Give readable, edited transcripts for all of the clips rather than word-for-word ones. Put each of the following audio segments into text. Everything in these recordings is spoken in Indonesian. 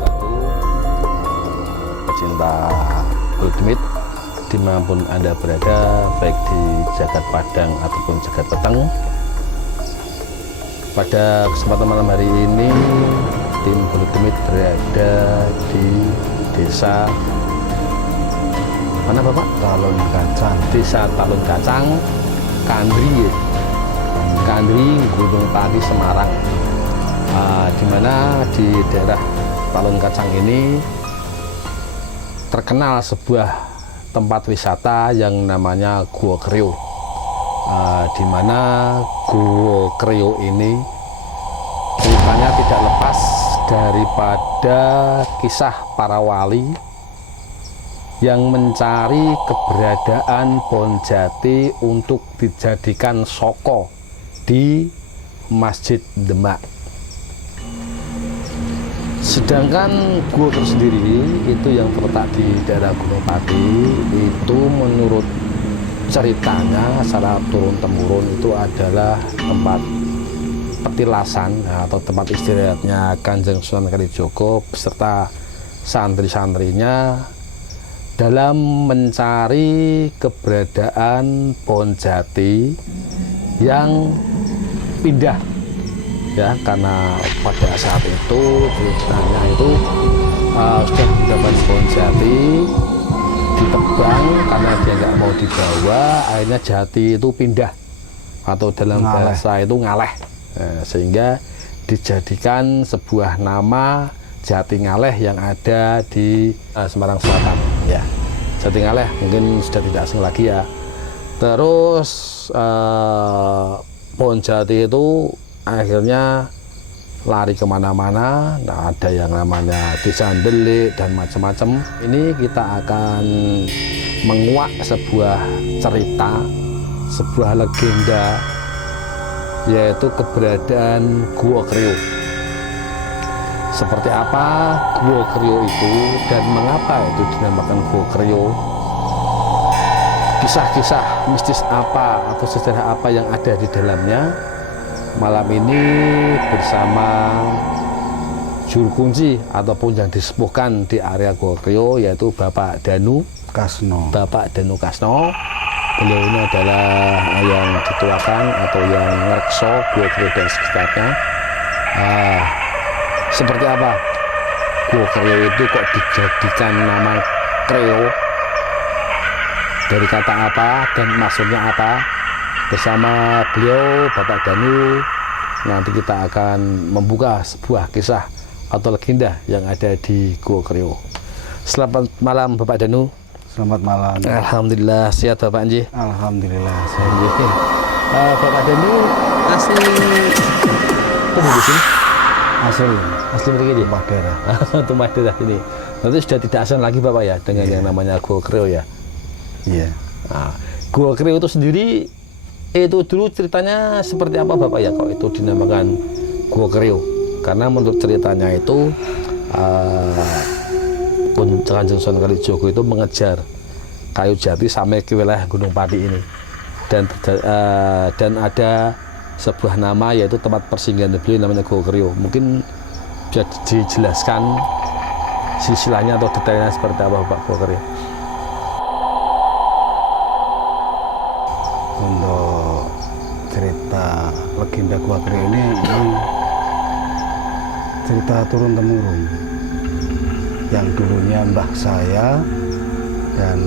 wabarakatuh. Pecinta Ultimate dimanapun Anda berada, baik di Jagat Padang ataupun Jagat Peteng. Pada kesempatan malam hari ini, tim Ultimate berada di desa mana Bapak? Talun Kacang. Desa Talun Kacang, Kandri, Gunung Pati, Semarang. Di mana di daerah Talun Kacang ini terkenal sebuah tempat wisata yang namanya Gua Kreo. Di mana Gua Kreo ini ceritanya tidak lepas daripada kisah para wali yang mencari keberadaan pohon jati untuk dijadikan soko di Masjid Demak. Sedangkan gua itu sendiri itu yang terletak di daerah Gunung Pati itu menurut ceritanya secara turun-temurun itu adalah tempat petilasan atau tempat istirahatnya Kanjeng Sunan Kalijogo beserta santri-santrinya dalam mencari keberadaan pohon jati yang pindah, ya, karena pada saat itu ceritanya itu sudah mendapat pohon jati ditebang karena dia nggak mau dibawa, akhirnya jati itu pindah atau dalam bahasa itu ngaleh, sehingga dijadikan sebuah nama Jati Ngaleh yang ada di Semarang Selatan, ya. Jati Ngaleh mungkin sudah tidak asing lagi, ya. Terus pohon jati itu akhirnya lari kemana-mana. Nah, ada yang namanya Desa Delik dan macam-macam. Ini kita akan menguak sebuah cerita, sebuah legenda, yaitu keberadaan Gua Kreo. Seperti apa Gua Kreo itu dan mengapa itu dinamakan Gua Kreo? Kisah-kisah mistis apa atau sejarah apa yang ada di dalamnya? Malam ini bersama juru kunci ataupun yang disepuhkan di area Gua Kreo, yaitu Bapak Danu Kasno. Bapak Danu Kasno. Beliau ini adalah yang dituakan atau yang ngerekso Gua Kreo dan sekitarnya. Seperti apa Gua Kreo itu kok dijadikan nama Kreo, dari kata apa dan maksudnya apa? Bersama beliau Bapak Danu nanti kita akan membuka sebuah kisah atau legenda yang ada di Gua Kreo. Selamat malam Bapak Danu. Selamat malam. Alhamdulillah sehat Bapak Nji. Alhamdulillah. Bapak Danu asli di sini. Asli begini. Tumpah daerah. Tumpah daerah ini. Nanti sudah tidak asing lagi Bapak ya dengan yang namanya Gua Kreo, ya. Iya. Nah, Gua Kreo itu sendiri itu dulu ceritanya seperti apa Bapak ya kok itu dinamakan Gua Kreo? Karena menurut ceritanya itu Kanjeng Sunan Kalijogo itu mengejar kayu jati sampai ke wilayah Gunung Pati ini, dan ada sebuah nama yaitu tempat persinggahan beliau namanya Gua Kreo. Mungkin bisa dijelaskan silsilahnya atau detailnya seperti apa Pak Gua Kreo? Untuk cerita legenda Gua Kreo ini memang cerita turun temurun yang dulunya mbah saya dan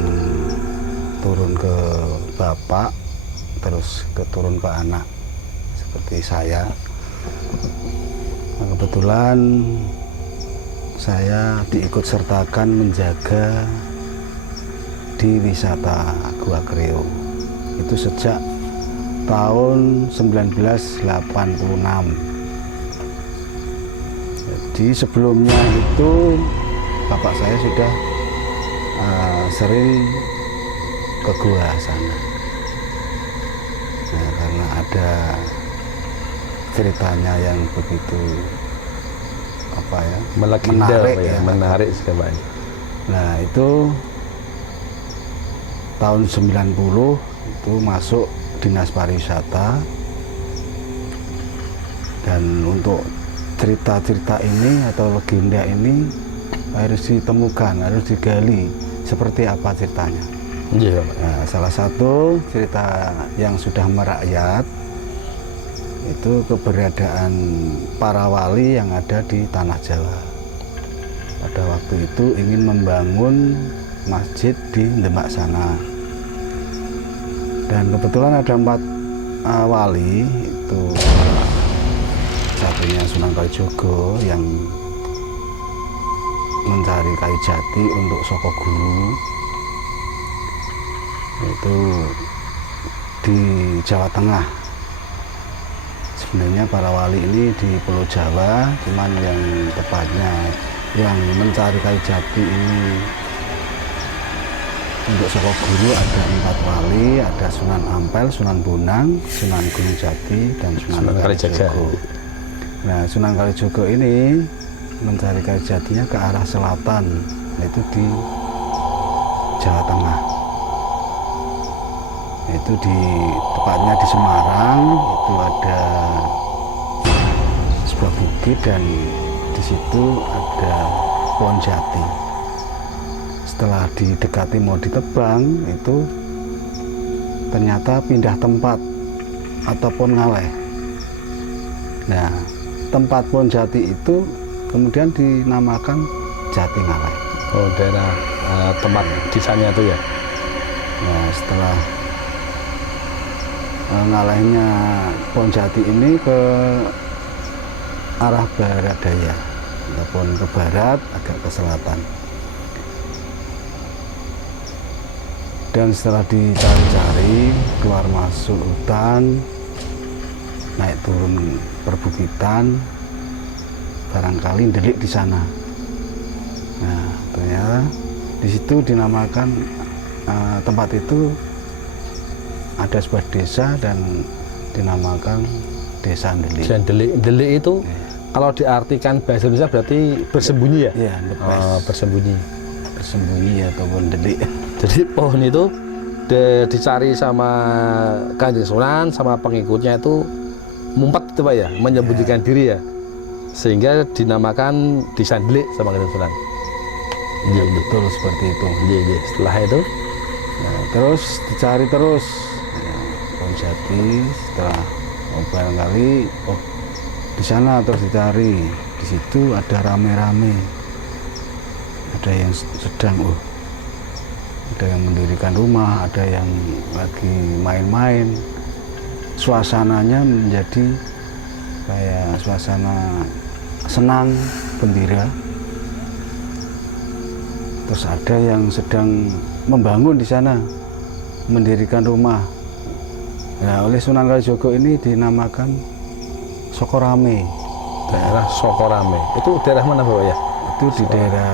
turun ke bapak, terus turun ke anak seperti saya. Nah, kebetulan saya diikut sertakan menjaga di wisata Gua Kreo itu sejak tahun 1986. Jadi sebelumnya itu bapak saya sudah sering ke gua sana. Nah, karena ada ceritanya yang begitu menarik, menarik sekali. Nah, itu tahun 90 itu masuk Dinas Pariwisata, dan untuk cerita-cerita ini atau legenda ini harus ditemukan, harus digali seperti apa ceritanya. Iya, Pak. Nah, salah satu cerita yang sudah merakyat itu keberadaan para wali yang ada di tanah Jawa. Pada waktu itu ingin membangun masjid di Demak sana. Dan kebetulan ada 4 wali, itu satunya Sunan Kalijogo yang mencari kayu jati untuk Soko Guru, itu di Jawa Tengah. Sebenarnya para wali ini di Pulau Jawa, cuman yang tepatnya yang mencari kayu jati ini untuk Soko Guru ada 4 wali, ada Sunan Ampel, Sunan Bonang, Sunan Gunung Jati, dan Sunan Kalijogo. Nah, Sunan Kalijogo ini mencari kayu jatinya ke arah selatan, yaitu di Jawa Tengah. Itu tepatnya di Semarang, itu ada sebuah bukit dan di situ ada pohon jati. Setelah didekati mau ditebang, itu ternyata pindah tempat ataupun ngaleh. Nah, tempat pohon jati itu kemudian dinamakan Jati Ngaleh. Oh, daerah tempat desanya itu ya. Nah, setelah ngalehnya pohon jati ini ke arah barat daya ataupun ke barat agak ke selatan. Dan setelah dicari-cari, keluar masuk hutan, naik turun perbukitan, barangkali delik di sana. Nah, ternyata di situ dinamakan tempat itu ada sebuah desa dan dinamakan Desa Delik. Dan delik itu kalau diartikan bahasa Indonesia berarti bersembunyi ya? Iya, bersembunyi. Bersembunyi ataupun delik. Jadi pohon itu dicari sama Kanjeng Sunan sama pengikutnya itu mumpet itu Pak ya, menyembunyikan diri ya, sehingga dinamakan Desa Delik sama Kanjeng Sunan. Iya, betul seperti itu. Iya. Setelah itu, nah, terus dicari terus pohon jati. Setelah barangkali di sana terus dicari, di situ ada rame-rame, ada yang sedang ada yang mendirikan rumah, ada yang lagi main-main. Suasananya menjadi kayak suasana senang, gembira. Terus ada yang sedang membangun di sana, mendirikan rumah. Nah, oleh Sunan Kalijogo ini dinamakan Sokorame. daerah Sokorame. Itu daerah mana Bapak ya? Itu di daerah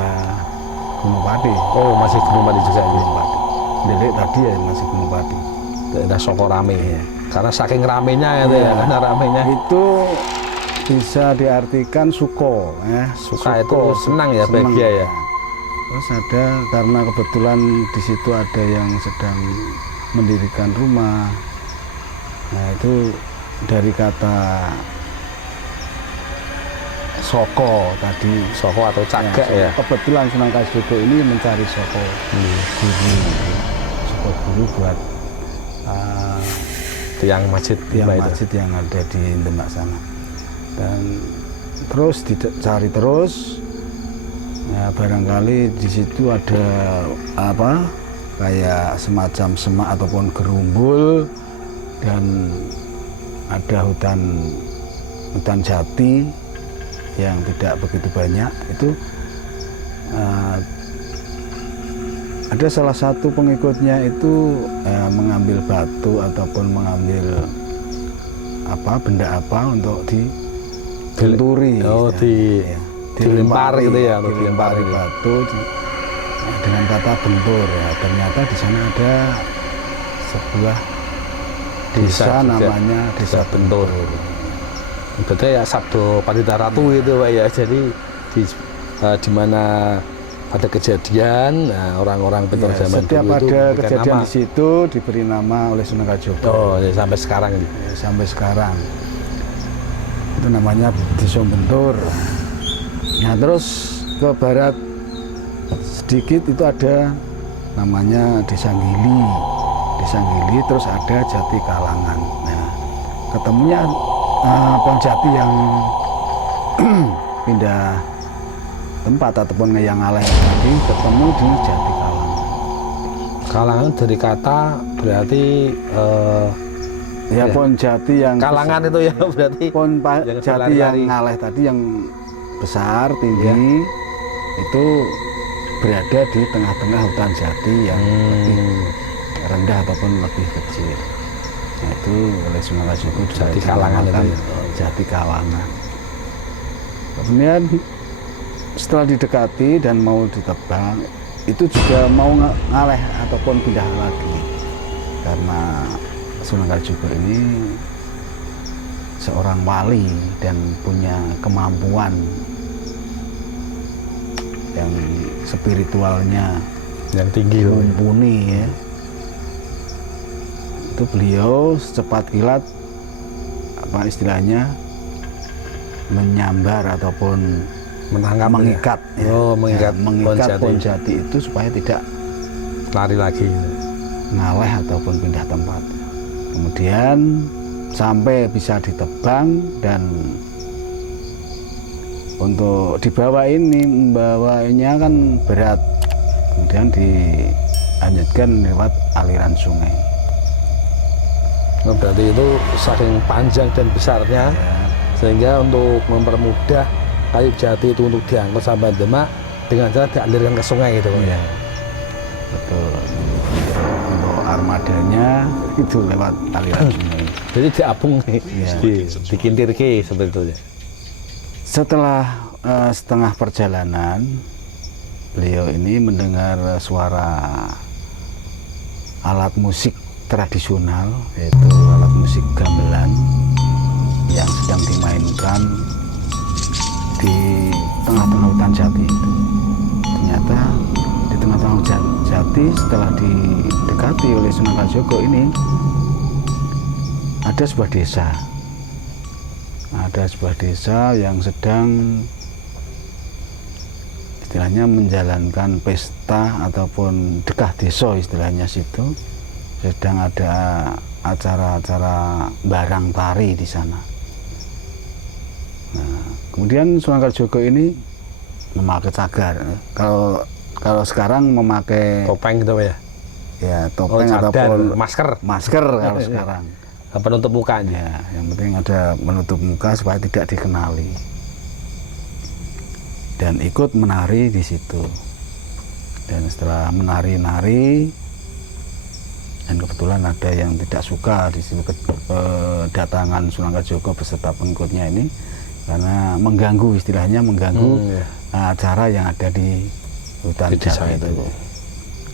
Gunung Pati. Oh, masih Gunung Pati juga ini. Gunung Pati. Delik tadi ya masih Gunung Pati. Daerah Sokorame. Iya. Karena saking ramenya itu ya, karena ramenya. Itu bisa diartikan suko ya. Suka itu senang ya, bahagia ya. Terus ada karena kebetulan di situ ada yang sedang mendirikan rumah. Nah, itu dari kata soko tadi, Soko atau cagak ya. kebetulan Sunan Kalijogo ini mencari soko guru, soko guru buat Tiang masjid tiang itu. masjid yang ada di Demak sana. Dan terus dicari terus, ya barangkali di situ ada apa kayak semacam semak ataupun gerumbul, dan ada hutan jati yang tidak begitu banyak. Itu ada salah satu pengikutnya itu mengambil batu ataupun mengambil benda apa untuk dibenturi. Oh, dilempari gitu ya, untuk dilempari dilempari batu dengan kata bentur ya. Ternyata di sana ada sebuah desa juga. namanya Desa Bentur. Berarti ya Sabdo Pandita Ratu itu Pak ya. Jadi di mana ada kejadian, nah, orang-orang pintar Ya, zaman setiap dulu itu ada memberikan kejadian nama. di situ diberi nama oleh Sunan Kalijogo. Oh, ya, sampai sekarang ini. Ya, sampai sekarang itu namanya Desa Bentur. Nah, terus ke barat sedikit itu ada namanya Desa Gili. Desa Gili terus ada Jati Kalangan. Nah, ketemunya pohon jati yang pindah tempat ataupun yang aleh tadi ketemu di Jati Kalangan. Kalangan dari kata berarti ya pohon jati yang kalangan itu ya berarti pohon jati yang ngaleh tadi yang besar tinggi itu berada di tengah-tengah hutan jati yang lebih rendah ataupun lebih kecil. Nah, itu oleh Sunan Kalijogo Jati Kalangan itu ya. Jati Kalangan. Kemudian setelah didekati dan mau ditebang itu juga mau ngaleh ataupun pindah lagi karena Sunan Kalijogo ini seorang wali dan punya kemampuan yang spiritualnya yang tinggi, mumpuni ya. Itu beliau secepat kilat apa istilahnya menyambar ataupun mengikat ya. Mengikat pohon jati itu supaya tidak lari lagi, ngaleh ataupun pindah tempat. Kemudian sampai bisa ditebang dan untuk dibawa ini membawanya kan berat, kemudian dilanjutkan lewat aliran sungai. Nah, berarti itu saking panjang dan besarnya sehingga untuk mempermudah kayu jati itu untuk diangkut sampai Demak dengan cara dialirkan ke sungai gitu ya. Betul. Untuk armadanya itu lewat aliran sungai. Jadi diapung nih, dikintir ke seperti itu ya. Setelah setengah perjalanan, beliau ini mendengar suara alat musik tradisional, yaitu alat musik gamelan yang sedang dimainkan di tengah-tengah hutan jati itu. Ternyata di tengah-tengah hutan jati setelah didekati oleh Sunan Kalijogo ini ada sebuah desa. Ada sebuah desa yang sedang istilahnya menjalankan pesta ataupun dekah desa istilahnya situ. Sedang ada acara-acara barang tari di sana. Nah, kemudian Sunan Kalijogo ini memakai cagar. Kalau sekarang memakai topeng gitu ya. Ya, topeng ataupun masker kalau sekarang. Penutup mukanya. Ya, yang penting ada menutup muka supaya tidak dikenali. Dan ikut menari di situ. Dan setelah menari-nari, dan kebetulan ada yang tidak suka di situ kedatangan Sunan Kalijogo beserta pengikutnya ini karena mengganggu, istilahnya mengganggu acara yang ada di hutan jati itu.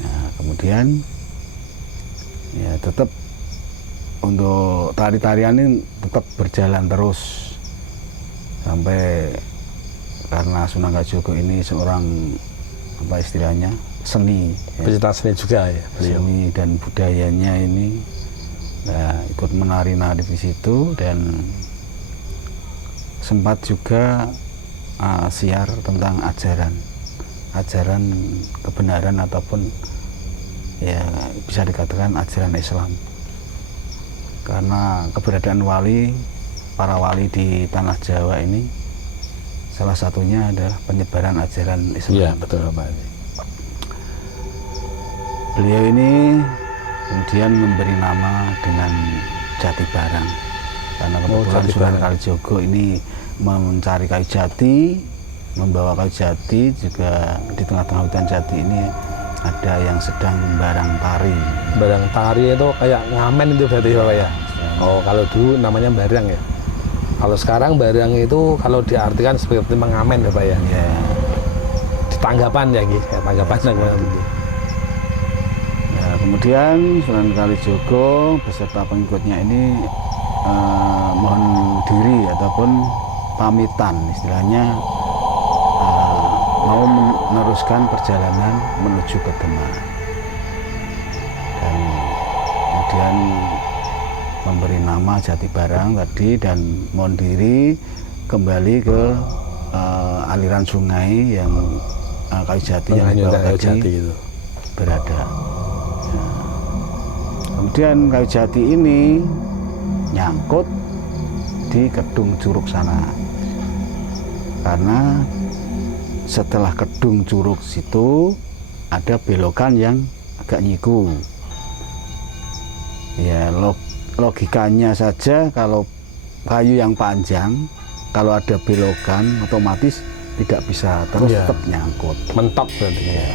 Nah, kemudian ya tetap untuk tari-tarian ini tetap berjalan terus sampai karena Sunan Kalijogo ini seorang apa istilahnya seni, pecinta seni juga ya, seni dan budayanya ini, nah, ikut menari-nari di situ dan sempat juga siar tentang ajaran kebenaran ataupun ya bisa dikatakan ajaran Islam. Karena keberadaan para wali di tanah Jawa ini salah satunya adalah penyebaran ajaran Islam. Iya, betul Pak. Beliau ini kemudian memberi nama dengan Jati Barang karena kebetulan Sunan Kalijogo ini mencari kayu jati, membawa kayu jati, juga di tengah-tengah hutan jati ini ada yang sedang barang tari. Barang tari itu kayak ngamen itu berarti Bapak ya? Oh, kalau dulu namanya barang ya. Kalau sekarang barang itu kalau diartikan seperti mengamen ya Pak ya? Ya. Di tanggapan ya gitu, tanggapan gitu. Ya, kemudian Sunan Kalijogo beserta pengikutnya ini mohon diri ataupun pamitan, istilahnya mau meneruskan perjalanan menuju ke Demak, dan kemudian memberi nama Jati Barang tadi dan mohon diri kembali ke aliran sungai yang kayu jati yang Penganyutan bawah kayu tadi jati itu. berada. Kemudian kayu jati ini nyangkut di Kedung Curug sana. Karena setelah Kedung Curug situ ada belokan yang agak nyiku. Ya logikanya saja kalau kayu yang panjang kalau ada belokan otomatis tidak bisa terus tetap nyangkut. Mentok berarti. Ya.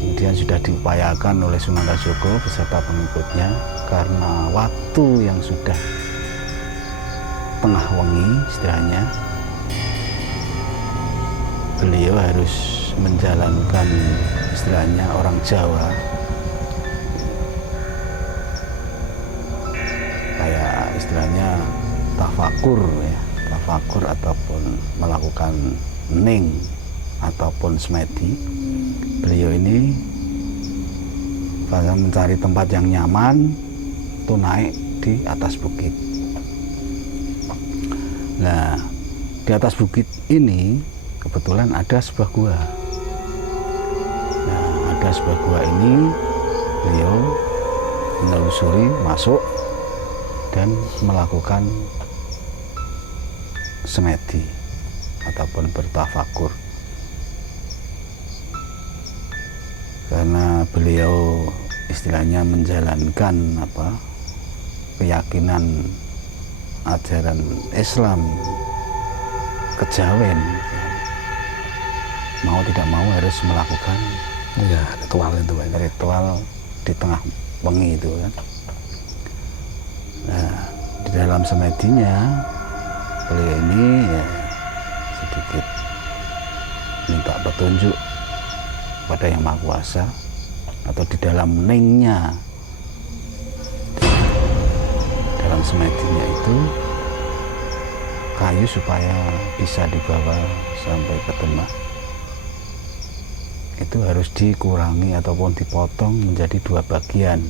Kemudian sudah diupayakan oleh Sunan Kalijogo beserta pengikutnya karena waktu yang sudah tengah wengi istilahnya, beliau harus menjalankan istilahnya orang Jawa kayak istilahnya tafakur ya, tafakur ataupun melakukan ning ataupun semedi. Beliau ini pada mencari tempat yang nyaman itu naik di atas bukit. Nah, di atas bukit ini kebetulan ada sebuah gua. Nah, ada sebuah gua ini beliau menelusuri masuk dan melakukan semedi ataupun bertafakur. Karena beliau istilahnya menjalankan keyakinan ajaran Islam kejawen, mau tidak mau harus melakukan ritual di tengah wengi itu kan. Nah, di dalam semedinya beliau ini ya sedikit minta petunjuk pada Yang Maha Kuasa, atau di dalam ningnya, dalam semedinya itu kayu supaya bisa dibawa sampai ke Demak itu harus dikurangi ataupun dipotong menjadi 2 bagian.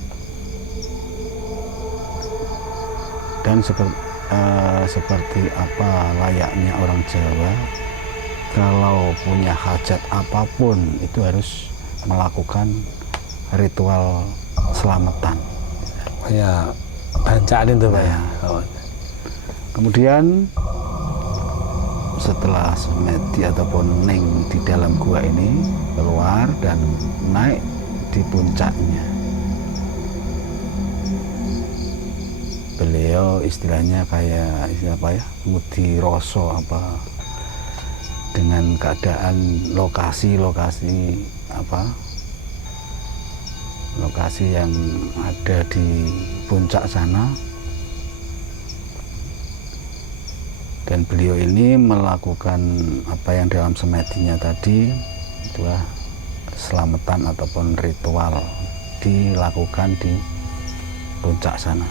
Dan seperti apa layaknya orang Jawa, kalau punya hajat apapun itu harus melakukan ritual selamatan. Ya, bancaan itu Pak ya. Kemudian setelah semedi ataupun ning di dalam gua ini keluar dan naik di puncaknya, beliau istilahnya kayak ngudi rasa dengan keadaan lokasi yang ada di puncak sana. Dan beliau ini melakukan apa yang dalam semedinya tadi, itulah selamatan ataupun ritual dilakukan di puncak sana.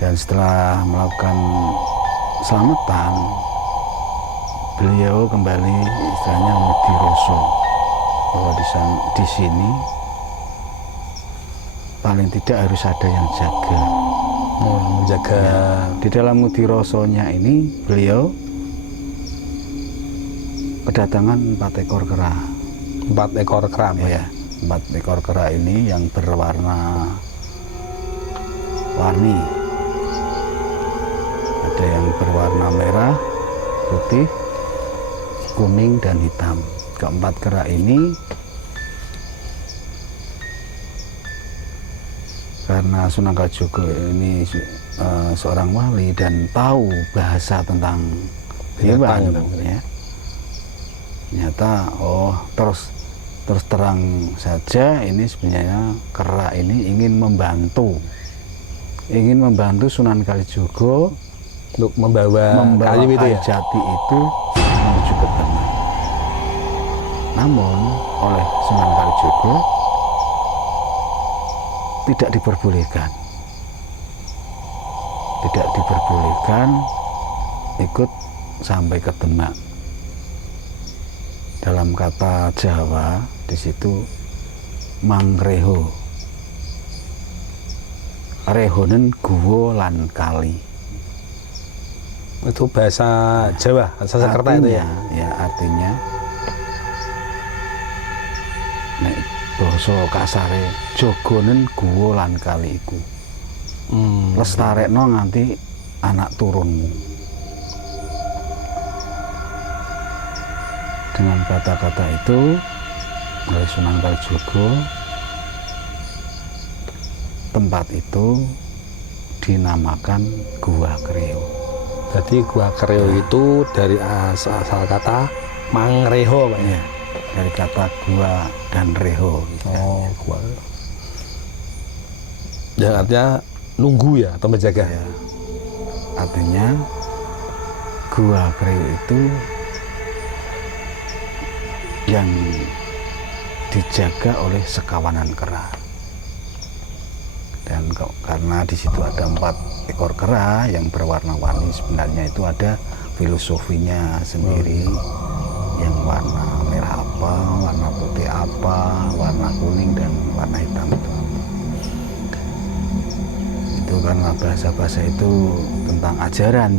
Dan setelah melakukan selamatan, beliau kembali istilahnya ngediroso bahwa di sini paling tidak harus ada yang jaga. Menjaga. Ya, di dalam ngedirosonya ini beliau kedatangan 4 ekor kera. 4 ekor kera ya. 4 ekor kera ini yang berwarna-warni. Ada yang berwarna merah, putih, kuning, dan hitam. Keempat kera ini karena Sunan Kalijogo ini seorang wali dan tahu bahasa tentang hewan, ya. Ternyata terus terang saja ini sebenarnya kera ini ingin membantu Sunan Kalijogo untuk membawa kayu itu ya? Jati itu menuju ke Demak. Namun oleh Sunan Kalijogo tidak diperbolehkan ikut sampai ke Demak. Dalam kata Jawa di situ mangreho, rehonen guwa lan kali. Itu bahasa Jawa, Sanskerta itu ya. Ya artinya nek basa kasare jogonen guwa lan kali iku. Lestarekno nganti anak turunmu. Dengan kata-kata itu oleh Sunan Kalijaga, tempat itu dinamakan Gua Kreo. Jadi Gua Kreo itu dari asal kata mangreho, Pak ya. Dari kata gua dan reho. Oh, gua. Yang artinya nunggu ya atau menjaga. Ya. Artinya Gua Kreo itu yang dijaga oleh sekawanan kera. Dan karena di situ ada 4 ekor kera yang berwarna-warni, sebenarnya itu ada filosofinya sendiri. Yang warna merah apa, warna putih apa, warna kuning dan warna hitam itu karena bahasa-bahasa itu tentang ajaran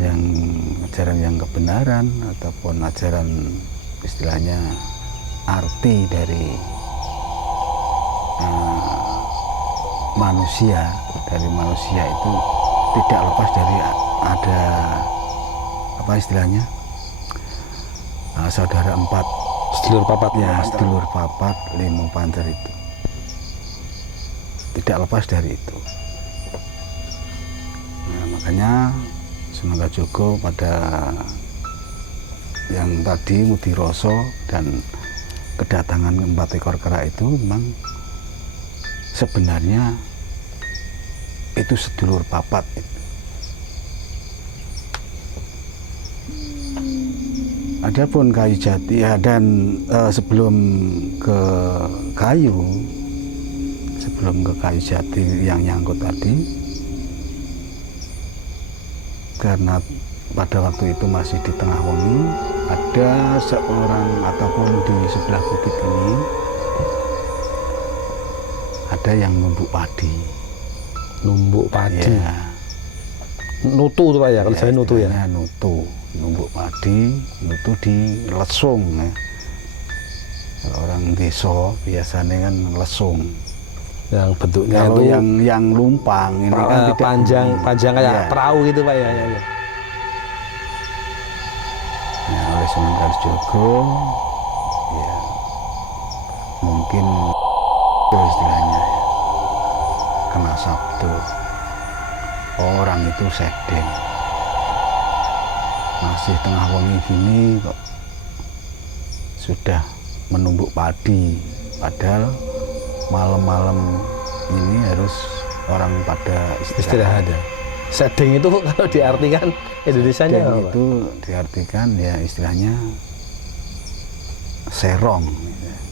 yang kebenaran ataupun ajaran istilahnya arti dari manusia itu tidak lepas dari ada apa istilahnya saudara 4 sedulur papat ya, sedulur papat limo pancer itu tidak lepas dari itu. Nah, makanya Sunan Kalijaga pada yang tadi Mudiroso dan kedatangan 4 ekor kera itu memang sebenarnya itu sedulur papat itu. Adapun kayu jati ya, dan sebelum ke kayu jati yang nyangkut tadi, karena pada waktu itu masih di tengah wengi, ada seorang ataupun di sebelah bukit ini ada yang numbuk padi. Numbuk padi. Ya. Nutu tuh Pak ya, kalau saya nutu ya. Nutu, numbuk padi, nutu di lesung ya. Kalau orang desa biasanya kan lesung. Yang bentuknya kalau itu yang lumpang ini kan tidak panjang kayak ya. perahu gitu Pak ya. Nah, oleh Sunan Kalijaga ya mungkin itu istilahnya ya, kena sabdo. Orang itu sedeng, masih tengah wengi gini kok sudah menumbuk padi, padahal malam-malam ini harus orang pada istirahat. Sedeng itu kalau diartikan Indonesianya sedeng itu diartikan ya istilahnya serong.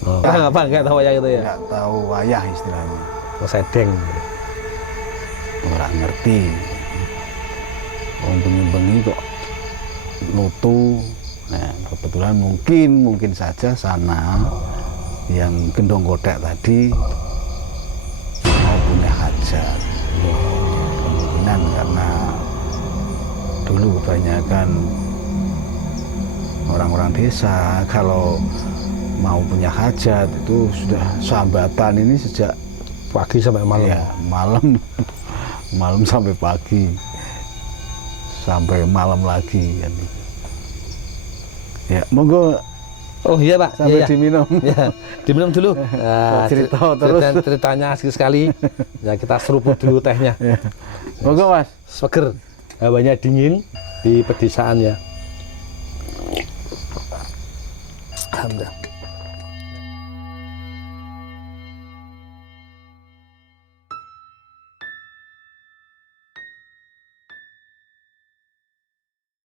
Oh. Apa nggak tahu wayah itu ya? Nggak tahu wayah istilahnya. Oh, sedeng. Orang ngerti. Orang bengi-bengi kok nutu. Nah, kebetulan mungkin saja sana yang gendong kotek tadi mau punya hajat. Kemungkinan karena dulu kebanyakan orang-orang desa kalau mau punya hajat itu sudah sambatan ini sejak pagi sampai malam. Ya, malam sampai pagi, sampai malam lagi kan. Ya, monggo. Oh iya Pak, sampai iya. diminum. Ya, diminum dulu. Nah, cerita terus. Ceritanya asik sekali. Ya kita seruput dulu tehnya. Ya. Monggo Mas. Seger, hawanya dingin di pedesaan ya. Alhamdulillah.